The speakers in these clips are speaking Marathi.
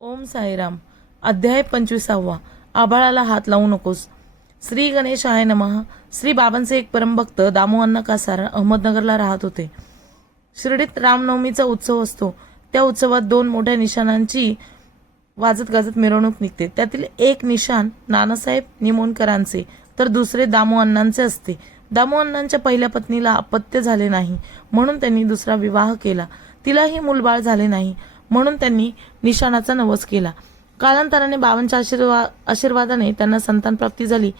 ओम साईराम. अध्याय 25. आभाळाला हात लावू नकोस. श्री गणेशाय नमः. श्री बाबांचे एक परमभक्त दामोअण्णा कासार अहमदनगरला राहत होते. शिर्डीत रामनवमीचा उत्सव असतो. त्या उत्सवात दोन मोठ्या निशाणांची वाजत गाजत मिरवणूक निघते. त्यातील एक निशाण नानासाहेब निमोणकरांचे तर दुसरे दामोअण्णांचे असते. दामोअण्णांच्या पहिल्या पत्नीला अपत्य झाले नाही म्हणून त्यांनी दुसरा विवाह केला. तिलाही मूलबाळ झाले नाही म्हणून त्यांनी निशाणाचा नवस केला. कालांतराने बाबांच्या आशीर्वादाने त्यांना संतान प्राप्ती झाली.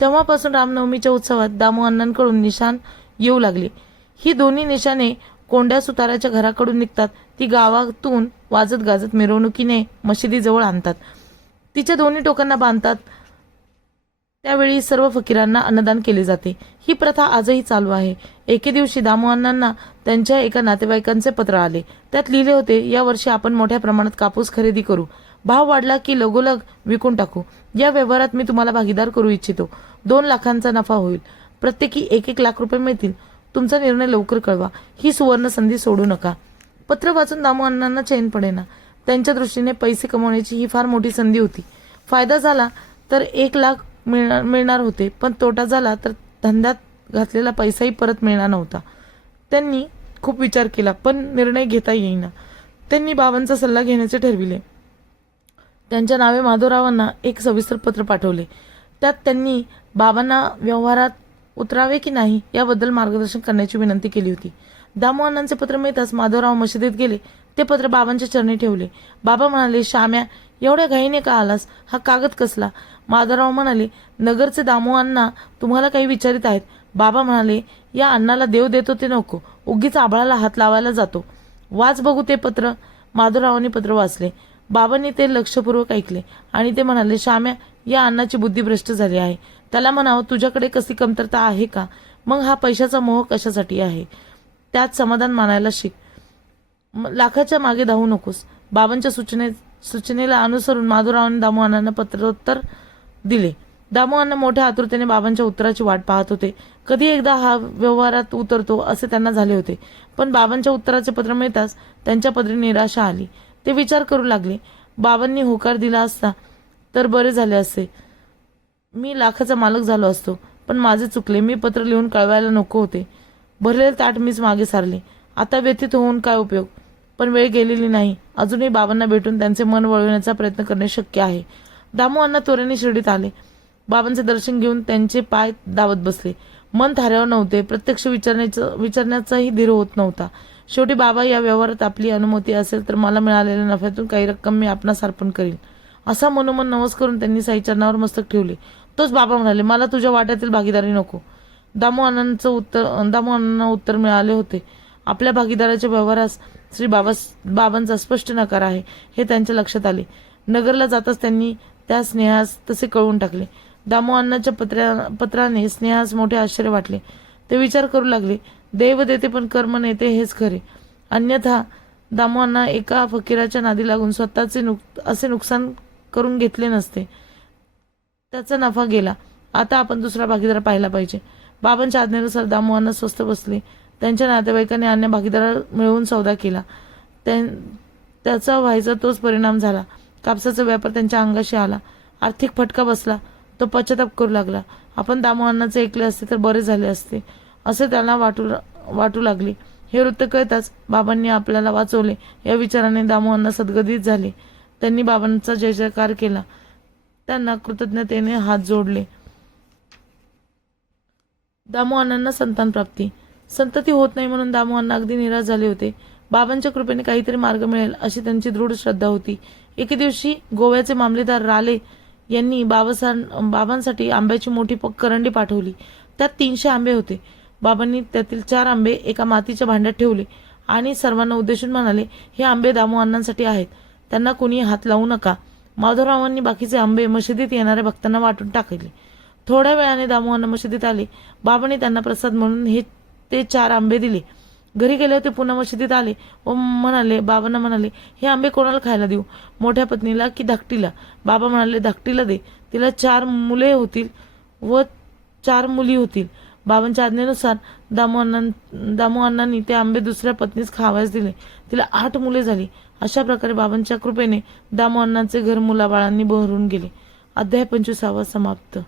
तेव्हापासून रामनवमीच्या उत्सवात दामोअण्णांकडून निशाण येऊ लागले. ही दोन्ही निशाणे कोंड्या सुताराच्या घराकडून निघतात. ती गावातून वाजत गाजत मिरवणुकीने मशिदीजवळ आणतात. तिच्या दोन्ही टोकांना बांधतात. त्यावेळी सर्व फकीरांना अन्नदान केले जाते. ही प्रथा आजही चालू आहे. एके दिवशी दामोअण्णांना त्यांच्या एका नातेवाईकांचे पत्र आले. त्यात लिहिले होते, या वर्षी आपण मोठ्या प्रमाणात कापूस खरेदी करू. भाव वाढला की लगोलग विकून टाकू. या व्यवहारात मी तुम्हाला भागीदार करू इच्छितो. 2 लाखांचा नफा होईल. प्रत्येकी 1-1 लाख रुपये मिळतील. तुमचा निर्णय लवकर कळवा. ही सुवर्ण संधी सोडू नका. पत्र वाचून दामोअण्णांना चैन पडेना. त्यांच्या दृष्टीने पैसे कमवण्याची ही फार मोठी संधी होती. फायदा झाला तर 1 लाख मिळणार होते, पण तोटा झाला तर धंद्यात घातलेला पैसाही परत मिळणार नव्हता. त्यांनी खूप विचार केला, पण निर्णय घेता येईना. त्यांनी बाबांचा सल्ला घेण्याचे ठरविले. त्यांच्या नावे माधवरावांना एक सविस्तर पत्र पाठवले. त्यात त्यांनी बाबांना व्यवहारात उतरावे की नाही याबद्दल मार्गदर्शन करण्याची विनंती केली होती. दामोअण्णांचे पत्र मिळताच माधवराव मशिदीत गेले. ते पत्र बाबांच्या चरणी ठेवले. बाबा म्हणाले, श्याम्या, एवढ्या घाईने का आलास? हा कागद कसला? माधवराव म्हणाले, नगरचे दामोअण्णा तुम्हाला काही विचारित आहेत. बाबा म्हणाले, या अण्णाला देव देतो ते नको, उगीच आभाळाला हात लावायला जातो. वाच बघू ते पत्र. माधवरावांनी पत्र वाचले. बाबांनी ते लक्षपूर्वक ऐकले आणि ते म्हणाले, श्याम्या, या अण्णाची बुद्धी भ्रष्ट झाली आहे. त्याला म्हणावं, तुझ्याकडे कसली कमतरता आहे का? मग हा पैशाचा मोह कशासाठी आहे? त्यात समाधान मानायला शिक. लाखाच्या मागे धावू नकोस. बाबांच्या सूचनेला अनुसरून माधवरावांनी दामोअण्णांना पत्रोत्तर दिले. दामोअण्णा मोठ्या आतुरतेने बाबांच्या उत्तराची वाट पाहत होते. कधी एकदा हा व्यवहारात उतरतो असे त्यांना झाले होते. पण बाबांच्या उत्तराचे पत्र मिळताच त्यांच्या पदरी निराशा आली. ते विचार करू लागले, बाबांनी होकार दिला असता तर बरे झाले असते. मी लाखाचा मालक झालो असतो. पण माझे चुकले. मी पत्र लिहून कळवायला नको होते. भरलेले ताट मीच मागे सारले. आता व्यथित होऊन काय उपयोग? पण वेळ गेलेली नाही. अजूनही बाबांना भेटून त्यांचे मन वळविण्याचा प्रयत्न करणे शक्य आहे. दामोअण्णा त्वरेने शिर्डीत आले. बाबांचे दर्शन घेऊन त्यांचे पाय दावत बसले. मन थाऱ्यावर नव्हते. प्रत्यक्ष विचारण्याचाही धीर होत नव्हता. शेवटी बाबा, या व्यवहारात आपली अनुमती असेल तर मला मिळालेल्या नफ्यातून काही रक्कम मी आपणास अर्पण करीन. असा मनोमन नवस करून त्यांनी साईचरणावर मस्तक ठेवले. तोच बाबा म्हणाले, मला तुझ्या वाट्यातील भागीदारी नको. दामोअण्णांना उत्तर मिळाले होते. आपल्या भागीदाराच्या व्यवहारास श्री बाबांचा स्पष्ट नकार आहे हे त्यांच्या लक्षात आले. नगरला जाताच त्यांनी त्या स्नेहास तसे कळवून टाकले. दामोअण्णांच्या पत्राने स्नेहास मोठे आश्चर्य वाटले. ते विचार करू लागले, देव देते पण कर्म नेते हेच खरे. अन्यथा दामोअण्णा एका फकीराच्या नादी लागून स्वतःचे असे नुकसान करून घेतले नसते. त्याचा नफा गेला. आता आपण दुसरा भागीदार पाहिला पाहिजे. बाबांच्या आज्ञेनुसार दामोअण्णा स्वस्त बसले. त्यांच्या नातेवाईकांनी अन्य भागीदार मिळवून सौदा केला. त्याचा व्हायचा तोच परिणाम झाला. कापसाचा व्यापार त्यांच्या अंगाशी आला. आर्थिक फटका बसला. तो पश्चाताप करू लागला. आपण दामोअण्णांचे ऐकले असते तर बरे झाले असते असे त्याला वाटू लागले. हे वृत्त कळताच बाबांनी आपल्याला वाचवले या विचाराने दामोअण्णा सद्गदित झाले. त्यांनी बाबांचा जय जयकार केला. त्यांना कृतज्ञतेने हात जोडले. दामोअण्णांना संतान प्राप्ती. संतती होत नाही म्हणून दामोअण्णा अगदी निराश झाले होते. बाबांच्या कृपेने काहीतरी मार्ग मिळेल अशी त्यांची दृढ श्रद्धा होती. एके दिवशी गोव्याचे मामलेदार राले यांनी बाबांसाठी आंब्याची मोठी करंडी पाठवली. त्यात 300 आंबे होते. बाबांनी त्यातील 4 आंबे एका मातीच्या भांड्यात ठेवले आणि सर्वांना उद्देशून म्हणाले, हे आंबे दामोअण्णांसाठी आहेत. त्यांना कोणी हात लावू नका. माधवरावांनी बाकीचे आंबे मशिदीत येणाऱ्या भक्तांना वाटून टाकले. थोड्या वेळाने दामोअण्णा मशिदीत आले. बाबांनी त्यांना प्रसाद म्हणून ते 4 आंबे दिले. घरी गेले होते. पुन्हा मशिदीत आले व बाबांना म्हणाले, हे आंबे कोणाला खायला देऊ? मोठ्या पत्नीला की धाकटीला? बाबा म्हणाले, धाकटीला दे. तिला 4 मुले होतील व 4 मुली होतील. बाबांच्या आज्ञेनुसार दामोअण्णांनी ते आंबे दुसऱ्या पत्नीस खावयास दिले. तिला 8 मुले झाली अशा प्रकारे बाबांच्या कृपेने दामू अण्णांचे घर मुलाबाळांनी भरून गेले. अध्याय 25 समाप्त.